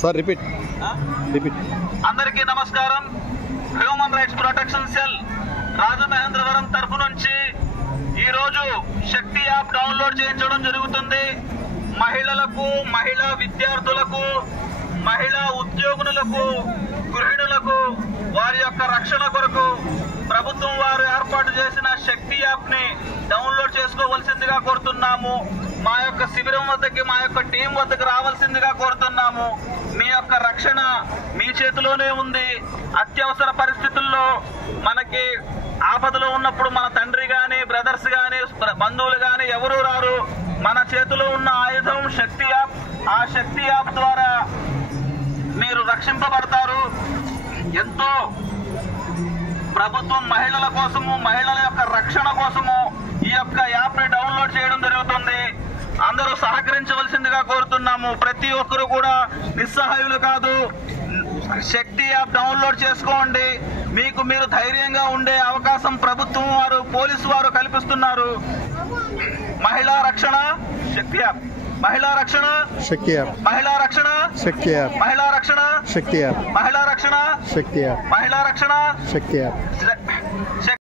Sir repeat. అందరికీ నమస్కారం. Human rights protection cell Rajamahendravaram తరఫు నుంచి ఈరోజు శక్తి యాప్ డౌన్లోడ్ చేయించడం జరుగుతుంది. మహిళలకు, మహిళా విద్యార్థులకు, మహిళా ఉద్యోగులకు, గృహిణులకు వారి యొక్క రక్షణ కొరకు ప్రభుత్వం వారు ఏర్పాటు చేసిన శక్తి యాప్ ని డౌన్లోడ్ చేసుకోవాల్సిందిగా కోరుతున్నాము. మా యొక్క శిబిరం వద్దకి, మా యొక్క టీం వద్దకు రావాల్సిందిగా కోరుతున్నాము. మీ యొక్క రక్షణ మీ చేతిలోనే ఉంది. అత్యవసర పరిస్థితుల్లో మనకి ఆపదలో ఉన్నప్పుడు మన తండ్రి గాని, బ్రదర్స్ గాని, బంధువులు గాని ఎవరూ రారు. మన చేతిలో ఉన్న ఆయుధం శక్తి యాప్. ఆ శక్తి యాప్ ద్వారా మీరు రక్షింపబడతారు. ఎంతో ప్రభుత్వం మహిళల కోసము, మహిళల యొక్క రక్షణ కోసము ఈ యొక్క యాప్ ని డౌన్లోడ్ చేయడం జరుగుతుంది. అందరూ సహకరించవలసిందిగా కోరుతున్నాము. ప్రతి ఒక్కరు కూడా నిస్సహాయులు కాదు. శక్తి యాప్ డౌన్లోడ్ చేసుకోండి. మీకు మీరు ధైర్యంగా ఉండే అవకాశం ప్రభుత్వం వారు, పోలీసు వారు కల్పిస్తున్నారు. మహిళా రక్షణ శక్తి యాప్. మహిళా రక్షణ శక్తి యాప్. మహిళా రక్షణ శక్తి యాప్. మహిళా రక్షణ శక్తి యాప్. మహిళా రక్షణ శక్తి యాప్. మహిళా రక్షణ శక్తి యాప్.